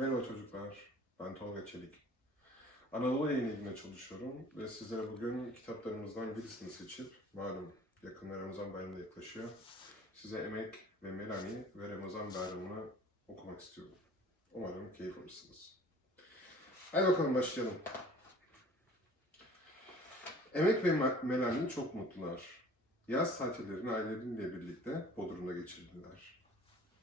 Merhaba çocuklar, ben Tolga Çelik. Anadolu Yayın Evi'nde çalışıyorum ve sizlere bugün kitaplarımızdan birisini seçip, malum yakın Ramazan bayramı yaklaşıyor, size Emek ve Melani ve Ramazan bayramını okumak istiyorum. Umarım keyif alırsınız. Hadi bakalım başlayalım. Emek ve Melani çok mutlular. Yaz tatillerini aileleriyle birlikte Bodrum'da geçirdiler.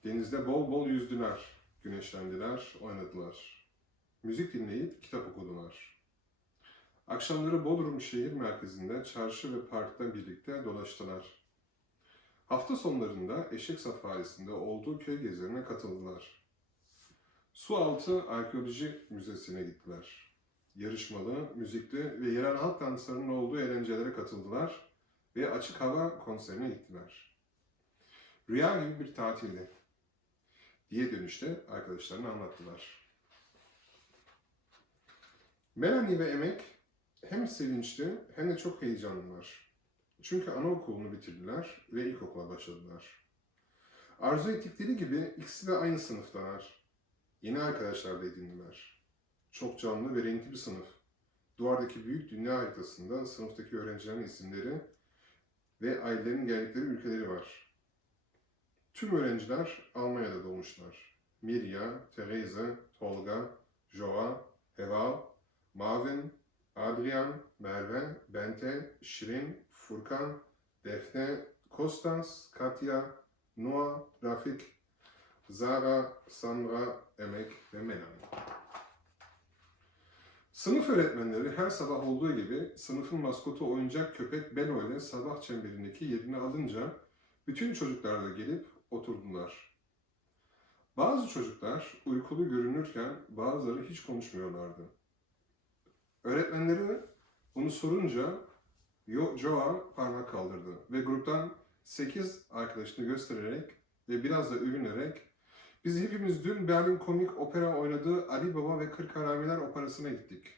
Denizde bol bol yüzdüler, güneşlendiler, oynadılar. Müzik dinleyip kitap okudular. Akşamları Bodrum şehir merkezinde çarşı ve parkta birlikte dolaştılar. Hafta sonlarında eşek safarisinde olduğu köy gezilerine katıldılar. Sualtı Arkeoloji Müzesi'ne gittiler. Yarışmalı, müzikli ve yerel halk danslarının olduğu eğlencelere katıldılar ve açık hava konserine gittiler. Rüya gibi bir tatildi diye dönüşte arkadaşlarına anlattılar. Melanie ve Emek hem sevinçli hem de çok heyecanlılar. Çünkü anaokulunu bitirdiler ve ilkokula başladılar. Arzu ettikleri gibi ikisi de aynı sınıftalar. Yeni arkadaşlar da edindiler. Çok canlı ve renkli bir sınıf. Duvardaki büyük dünya haritasında sınıftaki öğrencilerin isimleri ve ailelerin geldikleri ülkeleri var. Tüm öğrenciler Almanya'da doğmuşlar. Mirya, Therese, Tolga, Joa, Heval, Mavin, Adrian, Merve, Bente, Şirin, Furkan, Defne, Kostas, Katya, Noah, Rafik, Zara, Sandra, Emek ve Melanie. Sınıf öğretmenleri her sabah olduğu gibi sınıfın maskotu oyuncak köpek Belo ile sabah çemberindeki yerini alınca bütün çocuklar da gelip oturdular. Bazı çocuklar uykulu görünürken bazıları hiç konuşmuyorlardı. Öğretmenleri bunu sorunca Joa parmak kaldırdı ve gruptan 8 arkadaşını göstererek ve biraz da övünerek biz hepimiz dün Berlin Komik Opera oynadığı Ali Baba ve Kırk Haramiler operasına gittik.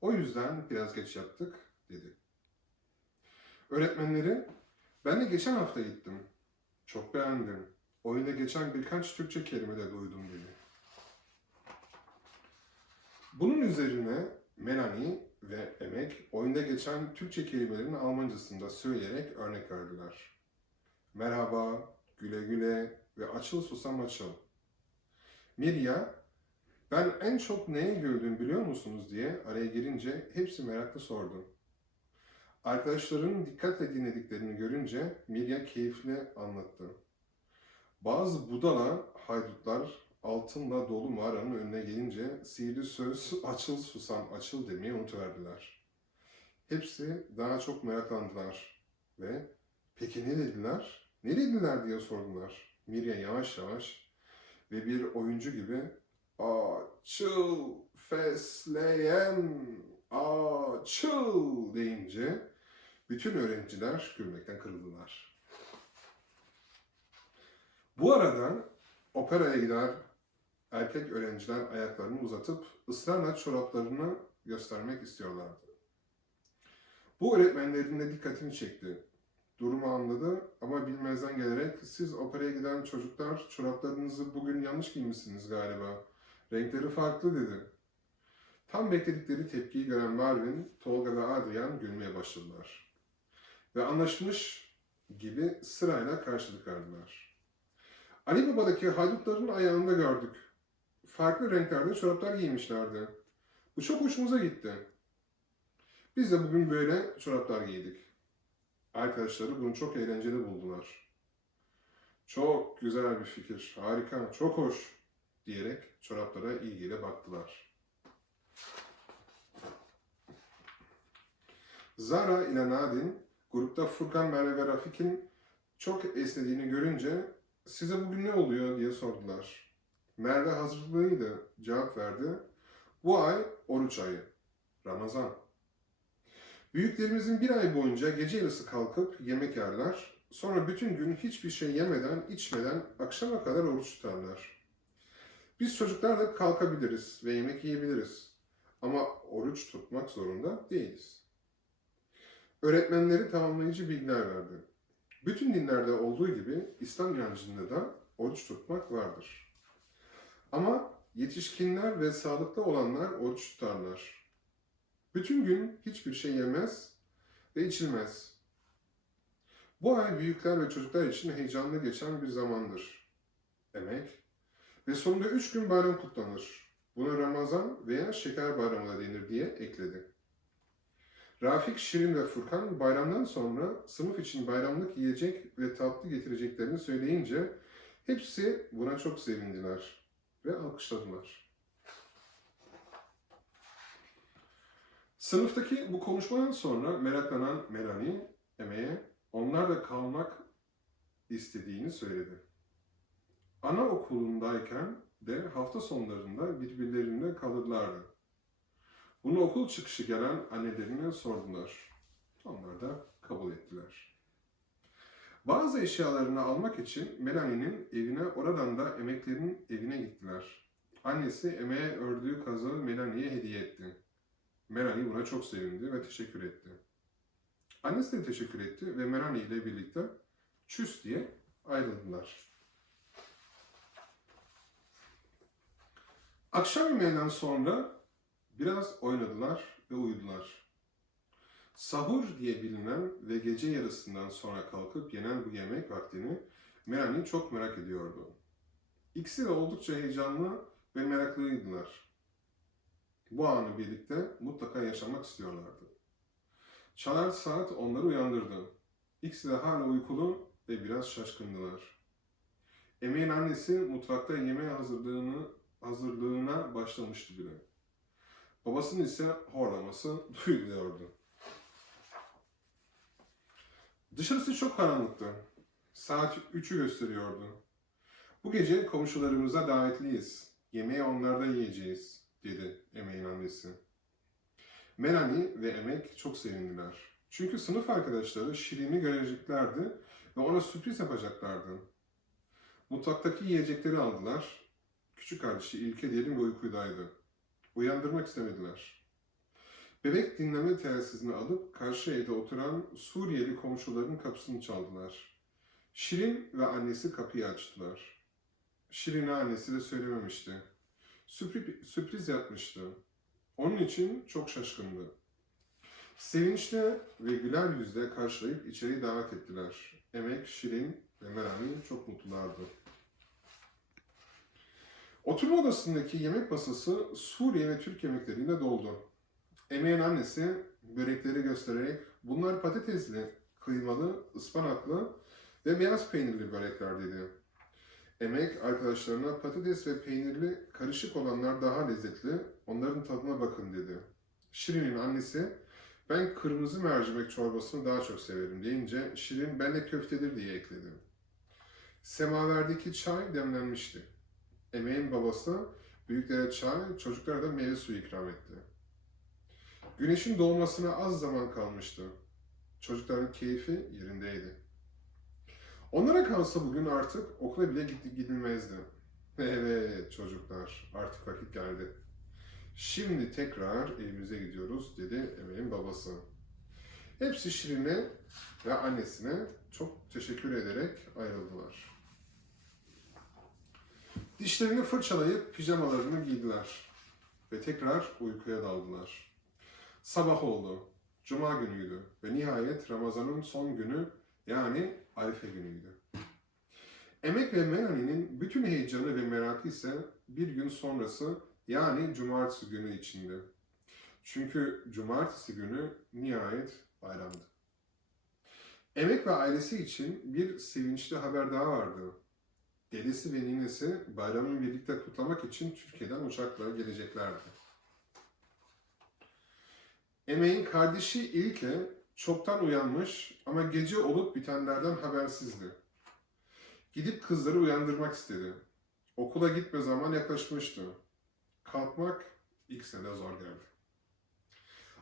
O yüzden biraz geç yaptık dedi. Öğretmenleri ben de geçen hafta gittim. Çok beğendim. Oyunda geçen birkaç Türkçe kelime de duydum dedi. Bunun üzerine Melanie ve Emek oyunda geçen Türkçe kelimelerin Almancasında söyleyerek örnek verdiler. Merhaba, güle güle ve açıl susam açıl. Mirya, ben en çok neye güldüm biliyor musunuz diye araya girince hepsi meraklı sordu. Arkadaşlarının dikkatle dinlediklerini görünce Mirya keyifle anlattı. Bazı budala haydutlar altınla dolu mağaranın önüne gelince sihirli söz açıl susam açıl demeyi unutuverdiler. Hepsi daha çok meraklandılar ve peki ne dediler? Ne dediler diye sordular. Mirya yavaş yavaş ve bir oyuncu gibi açıl fesleyen açıl deyince bütün öğrenciler gülmekten kırıldılar. Bu arada operaya giden erkek öğrenciler ayaklarını uzatıp ısrarla çoraplarını göstermek istiyorlardı. Bu öğretmenlerin de dikkatini çekti. Durumu anladı ama bilmezden gelerek siz operaya giden çocuklar çoraplarınızı bugün yanlış giymişsiniz galiba. Renkleri farklı dedi. Tam bekledikleri tepkiyi gören Marvin, Tolga ve Adrian gülmeye başladılar. Ve anlaşmış gibi sırayla karşılık verdiler. Ali Baba'daki haydutların ayağında gördük. Farklı renklerde çoraplar giymişlerdi. Bu çok hoşumuza gitti. Biz de bugün böyle çoraplar giydik. Arkadaşları bunu çok eğlenceli buldular. Çok güzel bir fikir, harika, çok hoş diyerek çoraplara ilgiyle baktılar. Zara ile Nadine grupta Furkan, Merve ve Rafik'in çok esnediğini görünce size bugün ne oluyor diye sordular. Merve hazırlığıydı, cevap verdi. Bu ay oruç ayı, Ramazan. Büyüklerimizin bir ay boyunca gece yarısı kalkıp yemek yerler. Sonra bütün gün hiçbir şey yemeden, içmeden akşama kadar oruç tutarlar. Biz çocuklar da kalkabiliriz ve yemek yiyebiliriz. Ama oruç tutmak zorunda değiliz. Öğretmenleri tamamlayıcı bilgiler verdi. Bütün dinlerde olduğu gibi İslam inancında da oruç tutmak vardır. Ama Yetişkinler ve sağlıklı olanlar oruç tutarlar. Bütün gün hiçbir şey yemez ve içilmez. Bu ay büyükler ve çocuklar için heyecanlı geçen bir zamandır. Emek ve sonunda üç gün bayram kutlanır. Buna Ramazan veya Şeker Bayramı da denir diye ekledi. Rafik, Şirin ve Furkan bayramdan sonra sınıf için bayramlık yiyecek ve tatlı getireceklerini söyleyince hepsi buna çok sevindiler ve alkışladılar. Sınıftaki bu konuşmadan sonra meraklanan Melanie, Eme'ye onlar da kalmak istediğini söyledi. Anaokulundayken de hafta sonlarında birbirlerinde kalırlardı. Bunu okul çıkışı gelen annelerine sordular. Onlar da kabul ettiler. Bazı eşyalarını almak için Melanie'nin evine oradan da emeklerin evine gittiler. Annesi emeğe ördüğü kazığı Melanie'ye hediye etti. Melanie buna çok sevindi ve teşekkür etti. Annesi de teşekkür etti ve Melanie ile birlikte çüs diye ayrıldılar. Akşam yemeğinden sonra biraz oynadılar ve uyudular. Sahur diye bilinen ve gece yarısından sonra kalkıp yenen bu yemek vaktini Melanie çok merak ediyordu. İkisi de oldukça heyecanlı ve meraklıydılar. Bu anı birlikte mutlaka yaşamak istiyorlardı. Çalar saat onları uyandırdı. İkisi de hala uykulu ve biraz şaşkındılar. Emeğin annesi mutfakta yemeğe hazırlığını, hazırlığına başlamıştı bile. Babasının ise horlaması duyuluyordu. Dışarısı çok karanlıktı. Saat 3'ü gösteriyordu. Bu gece komşularımıza davetliyiz. Yemeği onlarda yiyeceğiz, dedi Emeğin annesi. Melanie ve Emek çok sevindiler. Çünkü sınıf arkadaşları Şirin'i göreceklerdi ve ona sürpriz yapacaklardı. Mutfaktaki yiyecekleri aldılar. Küçük kardeşi İlke derin bir uykudaydı. Uyandırmak istemediler. Bebek dinleme telsizini alıp karşı evde oturan Suriyeli komşuların kapısını çaldılar. Şirin ve annesi kapıyı açtılar. Şirin'e annesi de söylememişti. Sürpriz, sürpriz yapmıştı. Onun için çok şaşkındı. Sevinçle ve güler yüzle karşılayıp içeri davet ettiler. Emek, Şirin ve Melanie çok mutlulardı. Oturma odasındaki yemek masası Suriye ve Türk yemekleriyle doldu. Emeğin annesi börekleri göstererek bunlar patatesli, kıymalı, ıspanaklı ve beyaz peynirli börekler dedi. Emek arkadaşlarına patates ve peynirli karışık olanlar daha lezzetli, onların tadına bakın dedi. Şirin'in annesi ben kırmızı mercimek çorbasını daha çok severim deyince Şirin ben de köftedir diye ekledi. Semaverdeki çay demlenmişti. Emeğin babası büyüklere çay, çocuklara da meyve suyu ikram etti. Güneşin doğmasına az zaman kalmıştı. Çocukların keyfi yerindeydi. Onlara kalsa bugün artık okula bile gidilmezdi. Evet çocuklar artık vakit geldi. Şimdi tekrar evimize gidiyoruz dedi Emel'in babası. Hepsi Şirin'e ve annesine çok teşekkür ederek ayrıldılar. Dişlerini fırçalayıp pijamalarını giydiler ve tekrar uykuya daldılar. Sabah oldu. Cuma günüydü ve nihayet Ramazan'ın son günü yani Arife günüydü. Emek ve Melanie'nin bütün heyecanı ve merakı ise bir gün sonrası yani cumartesi günü içinde. Çünkü cumartesi günü nihayet bayramdı. Emek ve ailesi için bir sevinçli haber daha vardı. Dedesi ve ninesi bayramı birlikte kutlamak için Türkiye'den uçakla geleceklerdi. Emeğin kardeşi İlke çoktan uyanmış ama gece olup bitenlerden habersizdi. Gidip kızları uyandırmak istedi. Okula gitme zaman yaklaşmıştı. Kalkmak ilk sene zor geldi.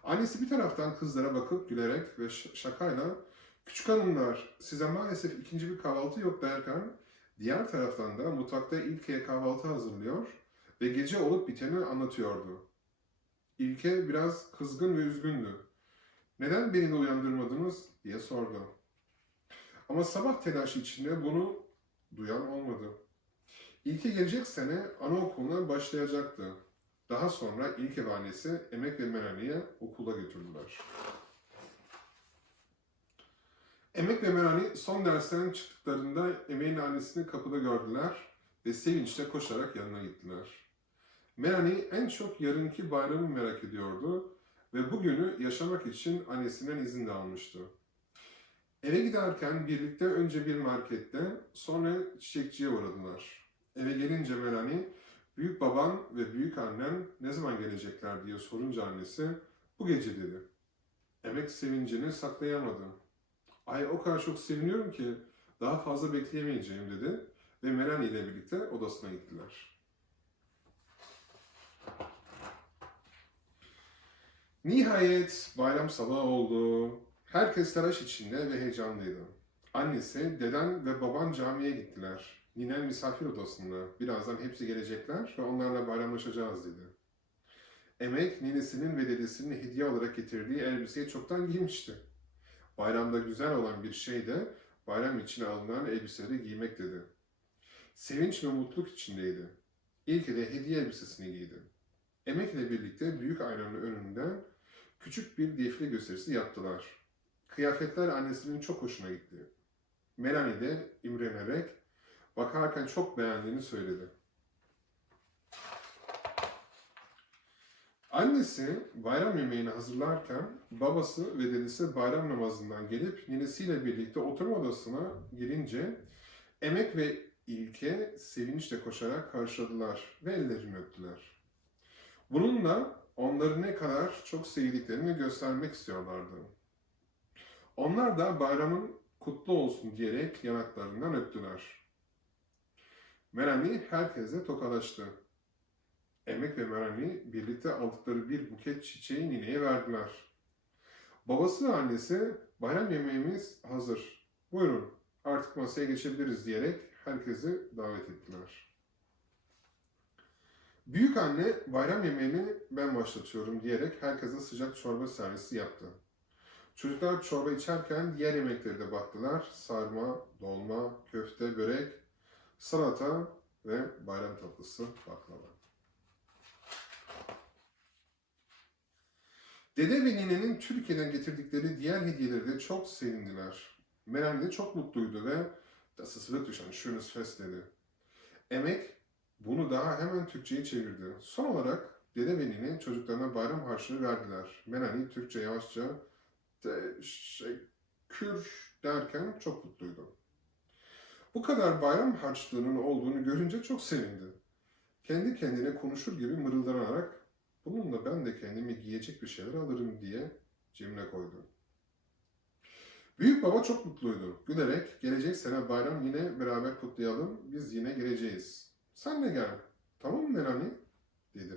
Annesi bir taraftan kızlara bakıp gülerek ve şakayla küçük hanımlar size maalesef ikinci bir kahvaltı yok derken diğer taraftan da mutfakta İlke'ye kahvaltı hazırlıyor ve gece olup biteni anlatıyordu. İlke biraz kızgın ve üzgündü. Neden beni de uyandırmadınız diye sordu. Ama sabah telaşı içinde bunu duyan olmadı. İlki gelecek sene anaokuluna başlayacaktı. Daha sonra ilk ev annesi Emek ve Melanie'ye okula götürdüler. Emek ve Melanie son dersten çıktıklarında Emek'in annesini kapıda gördüler ve sevinçle koşarak yanına gittiler. Melanie en çok yarınki bayramı merak ediyordu ve bugünü yaşamak için annesinden izin de almıştı. Eve giderken birlikte önce bir markette sonra çiçekçiye uğradılar. Eve gelince Melanie, büyük babam ve büyük annem ne zaman gelecekler diye sorunca annesi bu gece dedi. Emek sevincini saklayamadı. Ay o kadar çok seviniyorum ki daha fazla bekleyemeyeceğim dedi ve Melanie ile birlikte odasına gittiler. Nihayet bayram sabahı oldu. Herkes telaş içinde ve heyecanlıydı. Annesi, deden ve baban camiye gittiler. Ninen misafir odasında. Birazdan hepsi gelecekler ve onlarla bayramlaşacağız dedi. Emek, ninesinin ve dedesinin hediye olarak getirdiği elbiseyi çoktan giymişti. Bayramda güzel olan bir şey de bayram için alınan elbiseleri giymek dedi. Sevinç ve mutluluk içindeydi. İlk de hediye elbisesini giydi. Emek ile birlikte büyük aynanın önünde küçük bir defile gösterisi yaptılar. Kıyafetler annesinin çok hoşuna gitti. Melanie de imrenerek bakarken çok beğendiğini söyledi. Annesi bayram yemeğini hazırlarken babası ve dedesi bayram namazından gelip ninesiyle birlikte oturma odasına girince Emek ve İlke sevinçle koşarak karşıladılar ve ellerini öptüler. Bununla onları ne kadar çok sevdiklerini göstermek istiyorlardı. Onlar da bayramın kutlu olsun diyerek yanaklarından öptüler. Melanie herkese tokalaştı. Emek ve Melanie birlikte aldıkları bir buket çiçeği nineye verdiler. Babası ve annesi bayram yemeğimiz hazır. Buyurun artık masaya geçebiliriz diyerek herkesi davet ettiler. Büyük anne bayram yemeğini ben başlatıyorum diyerek herkese sıcak çorba servisi yaptı. Çocuklar çorba içerken diğer yemeklere de baktılar. Sarma, dolma, köfte, börek, salata ve bayram tatlısı baklava. Dede ve ninenin Türkiye'den getirdikleri diğer hediyeleri de çok sevindiler. Melanie de çok mutluydu ve Das ist wirklich ein schönes Fest dedi. Emek bunu daha hemen Türkçe'ye çevirdi. Son olarak dede ve nine çocuklarına bayram harçlığı verdiler. Melanie Türkçe yavaşça teşekkür derken çok mutluydu. Bu kadar bayram harçlığının olduğunu görünce çok sevindi. Kendi kendine konuşur gibi mırıldanarak bununla ben de kendime giyecek bir şeyler alırım diye cebine koydu. Büyük baba çok mutluydu. Gülerek gelecek sene bayram yine beraber kutlayalım. Biz yine geleceğiz. Sen de gel. Tamam mı Melanie? dedi.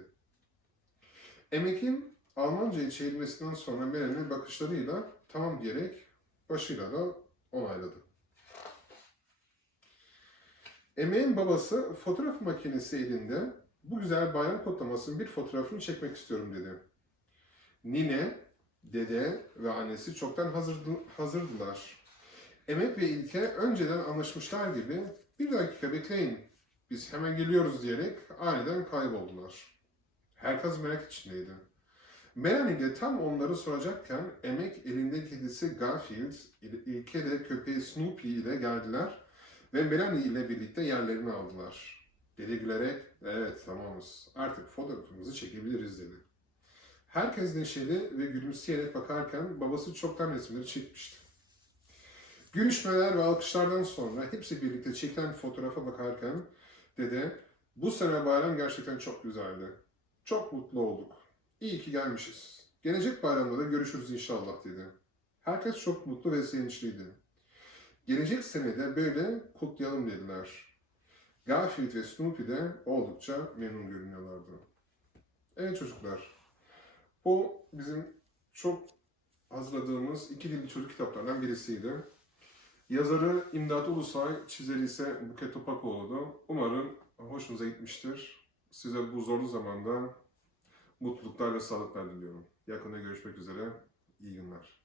Emek'in Almanca'ya çevirmesinden sonra Melanie bakışlarıyla tamam diyerek başıyla da onayladı. Emek'in babası fotoğraf makinesi elinde bu güzel bayram kutlamasının bir fotoğrafını çekmek istiyorum dedi. Nine, dede ve annesi çoktan hazırdı, hazırdılar. Emek ve İlke önceden anlaşmışlar gibi bir dakika bekleyin biz hemen geliyoruz diyerek aniden kayboldular. Herkes merak içindeydi. Melanie de tam onları soracakken Emek elinde kedisi Garfield, İlke de köpeği Snoopy ile geldiler ve Melanie ile birlikte yerlerini aldılar. Dede gülerek, evet tamamız artık fotoğrafımızı çekebiliriz dedi. Herkes neşeli ve gülümseyerek bakarken babası çoktan resimleri çekmişti. Gülüşmeler ve alkışlardan sonra hepsi birlikte çekilen fotoğrafa bakarken dede bu sene bayram gerçekten çok güzeldi. Çok mutlu olduk. İyi ki gelmişiz. Gelecek bayramda da görüşürüz inşallah dedi. Herkes çok mutlu ve sevinçliydi. Gelecek sene de böyle kutlayalım dediler. Garfield ve Snoopy de oldukça memnun görünüyorlardı. Evet çocuklar, bu bizim çok hazırladığımız iki dilli çocuk kitaplarından birisiydi. Yazarı İmdat Ulusay, çizeri ise Buket Topakoğlu'du. Umarım hoşunuza gitmiştir. Size bu zorlu zamanda mutluluklar ve sağlıklar diliyorum. Yakında görüşmek üzere. İyi günler.